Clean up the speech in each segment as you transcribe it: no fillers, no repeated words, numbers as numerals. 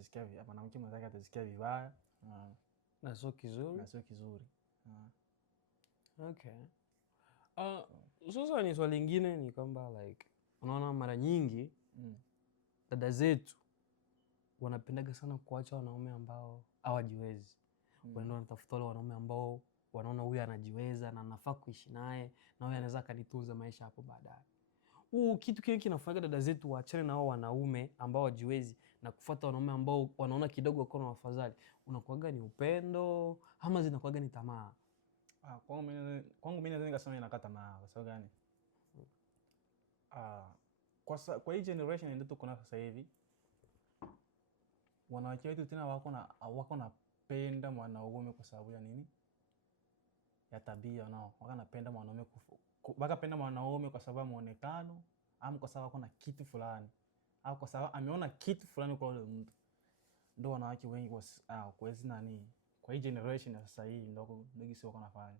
atasikia vibaya, mwanamke mwenzake atasikia vibaya. Na sio kizuri. Na sio kizuri. Okay. Sasa ni swali lingine ni kwamba like unaona mara nyingi dada zetu wanapendaga sana kuacha wanaume ambao hawajiwezi. Wanaenda wanatafuta wale wanaume ambao wanaona huyu anajiweza na nafaa kuishi naye na huyu anaweza kanitunza maisha hapo baadaye. Kitu kile kinafanya dada zetu waachane na hao wanaume ambao hawajiwezi na kufuata wanaume ambao wanaona kidogo wako na wafadhali. Unakuwaga ni upendo ama zinakuwaga ni tamaa? Kwangu mimi naweza nikasema inakata tamaa. Kwa sababu gani? Kwa hii generation ndio tuko na sasa hivi, wanawake wetu tena wako na penda mwanaume kwa sababu ya nini? Ya tabia nao. Wanapenda mwanaume wakapenda mwanaume kwa sababu ya muonekano, ama kwa sababu kuna kitu fulani, au kwa sababu ameona kitu fulani kwa yule mtu. Ndio wanawake wengi kwa hii generation ya sasa hivi ndio gisi wako nafanya.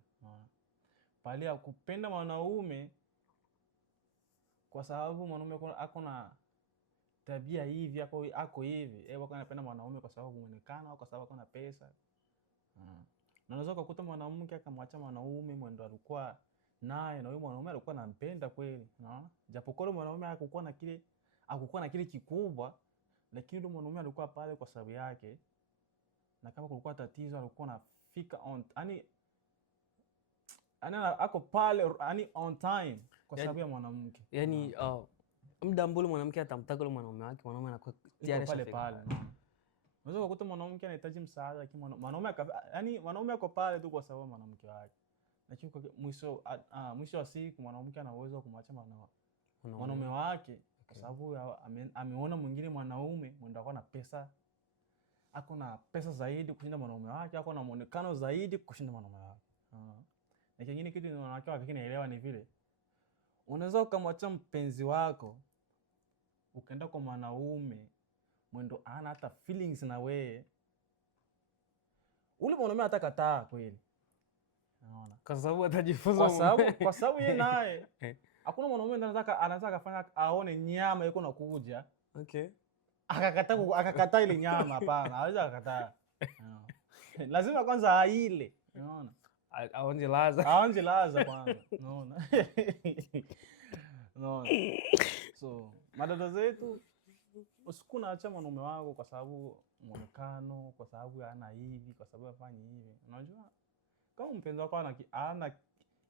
Pale ya kupenda mwanaume kwa sababu mwanaume ako na tabia hivi, ako hivi, wako anapenda mwanaume kwa sababu muonekano au kwa sababu ako na pesa. Na unaweza kukuta mwanamke akamwacha mwanaume mwendo alikuwa naye na huyo mwanaume alikuwa anampenda kweli, unaona? Japokuwa yule mwanaume hakukuwa na kile kikubwa, lakini yule mwanaume alikuwa pale kwa sababu yake. Na kama kulikuwa tatizo alikuwa anafika ako pale on time kwa sababu ya mwanamke. Yaani muda ambao mwanamke atamtaka yule mwanaume wake, mwanaume anakuwa tayari pale. Unaweza kukuta mwanamke anahitaji msaada, lakini mwanaume ako pale tu kwa sababu mwanamke wake. Lakini mwisho wa siku mwanamke ana uwezo wa kumwacha mwanaume wake kwa sababu ameona mwingine mwanaume mwendo ako na pesa, ako na pesa zaidi kushinda mwanaume wake, ako na muonekano zaidi kushinda mwanaume wake. Na kingine kitu wanawake wakinaelewa ni vile unaweza ukamwacha mpenzi wako ukaenda kwa mwanaume mwendo ana hata feelings na wewe, ule mwanaume atakataa kweli. Unaona? Kwa sababu atajifunza kwa sababu yeye naye hakuna mwanaume anataka kufanya aone nyama iko na kuja. Okay. Akakataa ile nyama, hapana, hawezi akakataa. Lazima kwanza aile. Unaona? Aonje laza kwanza. Unaona? Unaona? So, madada zetu usikuna acha mwanaume wako kwa sababu muonekano, kwa sababu ana hivi, kwa sababu afanye hivi. Unajua? Kama mpenzi wako ana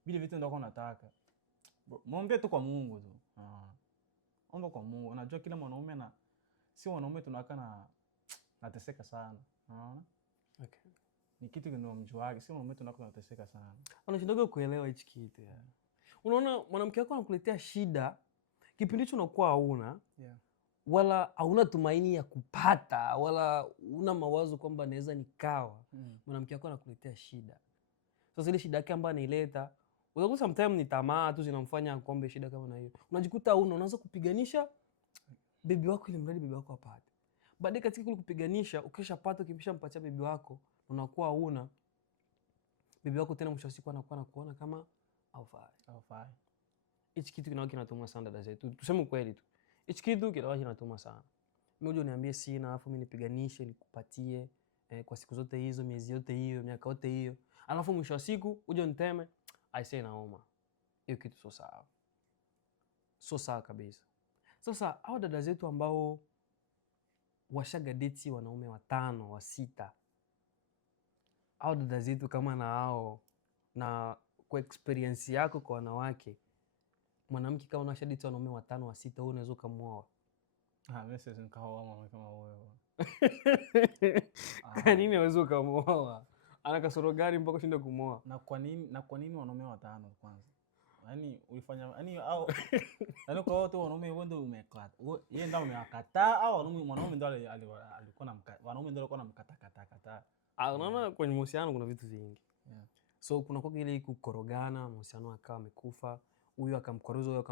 vile vitu ndio unataka, muombe tu kwa Mungu tu. Omba kwa Mungu. Unajua kila mwanaume si mwanaume tunaka nateseka sana. Unaona? Okay. Ni kitu kinomjuaje, si mwanaume tunaka nateseka sana. Unashindoga kuelewa hichi kitu ya. Unaona mwanamke wako anakuletea shida kipindi hicho unakuwa hauna. Yeah. Wala hauna tumaini ya kupata, wala una mawazo kwamba naweza nikawa. Mwanamke wako anakuletea shida. Sasa ile shida yake ambayo anaileta, unakuta sometimes ni tamaa tu zinamfanya akombe shida kama na hiyo. Unajikuta unaanza kupiganisha bibi wako ili mradi bibi wako apate. Baadaye katika kule kupiganisha, ukishapata ukimshampatia bibi wako, unakuwa huna. Bibi wako tena mwisho wa siku anakuwa anakuona kama haufai. Hichi kitu kinatuma sana dada zetu. Tuseme kweli tu. Hichi kitu kinatuma sana. Mimi uje uniambie sina, alafu mimi nipiganishe nikupatie kwa siku zote hizo, miezi yote hiyo, miaka yote hiyo. Alafu mwisho wa siku uje uniteme, I say naoma. Hiyo kitu sio sawa. Sio sawa kabisa. Sasa hao dada zetu ambao washagadeti wanaume 5, 6. Hao dada zetu kama na hao na kwa experience yako kwa wanawake, mwanamke kama unashadeti wanaume 5, 6, wewe unaweza kumuoa? Mimi siwezi nikaoa mwanamke kama wewe. Kwa nini unaweza kumuoa? Ana kasoro gani mpaka ushinde kumuoa? Na kwa nini wanaume 5 kwanza? Yaani ulifanya kwa wote wanaume wote umekata. Yeye ndio umewakataa au mwanaume ndio alikuwa walikuwa namkata. Unaona kwenye mahusiano kuna vitu vingi. Yeah. So kuna kwa ile kukorogana, mahusiano akawa amekufa, huyu akamkaruza,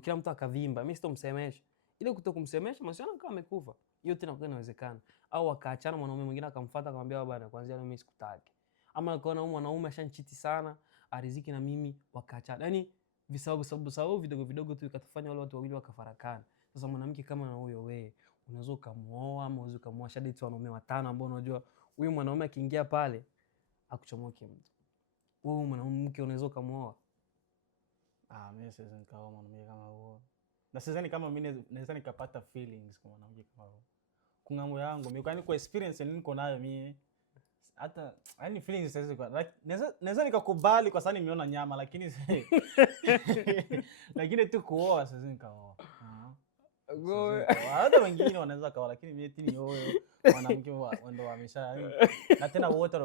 kila mtu akavimba. Mimi sitomsemesha. Ile kutokumsemesha mahusiano akawa amekufa. Hiyo tena kwa inawezekana. Au akaachana mwanaume mwingine akamfuata akamwambia bwana kwanza leo mimi sikutaki. Ama akaona huyu mwanaume ashanchiti sana, ariziki na mimi wakaachana. Yaani visababu vidogo vidogo tu ikatufanya wale watu wawili wakafarakana. Sasa mwanamke kama na huyo wewe unaweza ukamuoa ama unaweza ukamuoa. Shadeti wanaume 5 ambao unajua huyu mwanaume akiingia pale akuchomoke mtu. Huyu mwanamke unaweza ukamuoa? Mimi siwezi nikaoa mwanamke kama huo. Na sidhani kama mimi naweza nikapata feelings kwa mwanamke kama huo. Kungambo yangu mimi kwani kwa experience niko nayo mimi hata yani feelings siwezi kwa naweza nikakubali kwa sababu nimeona nyama lakini lakini tu kuoa siwezi nikaoa. Hata wengine wanaweza kaoa lakini mimi eti nioe mwanamke ndio wamesha na tena wote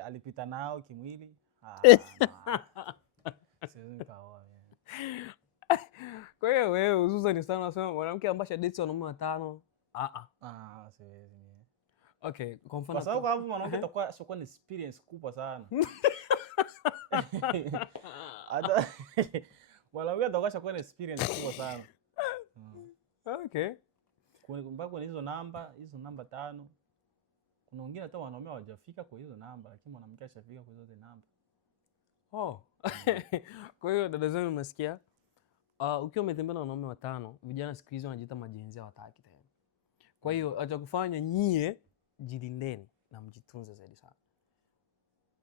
alipita nao kimwili. Siwezi nikaoa. Kwa hiyo wewe hususan sana unasema mwanamke ambaye shadeti wanaume 5. Siwezi mimi. Okay, kwa mfano kwa sababu kama mwanamke atakuwa sio ni experience kubwa sana. Hata mwanamke atakuwa sio ni experience kubwa sana. Okay. Mpaka hizo namba 5. Kuna wengine hata wanaume hawajafika kwa hizo namba lakini mwanamke ashafika kwa hizo namba. Kwa hiyo dada zangu mnasikia? Ukiwa umetembea na wanaume 5, vijana siku hizi wanajiita majenzi hawataki tena. Kwa hiyo acha kufanya nyie jilindeni na mjitunze zaidi sana.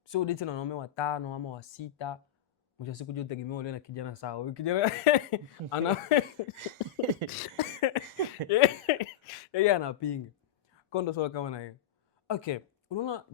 Sio udate na wanaume 5 ama 6, mwisho siku je utegemea ule na kijana sawa. Huyu kijana yeye anapinga. Kondo swala kama na hiyo. Okay, unaona jambo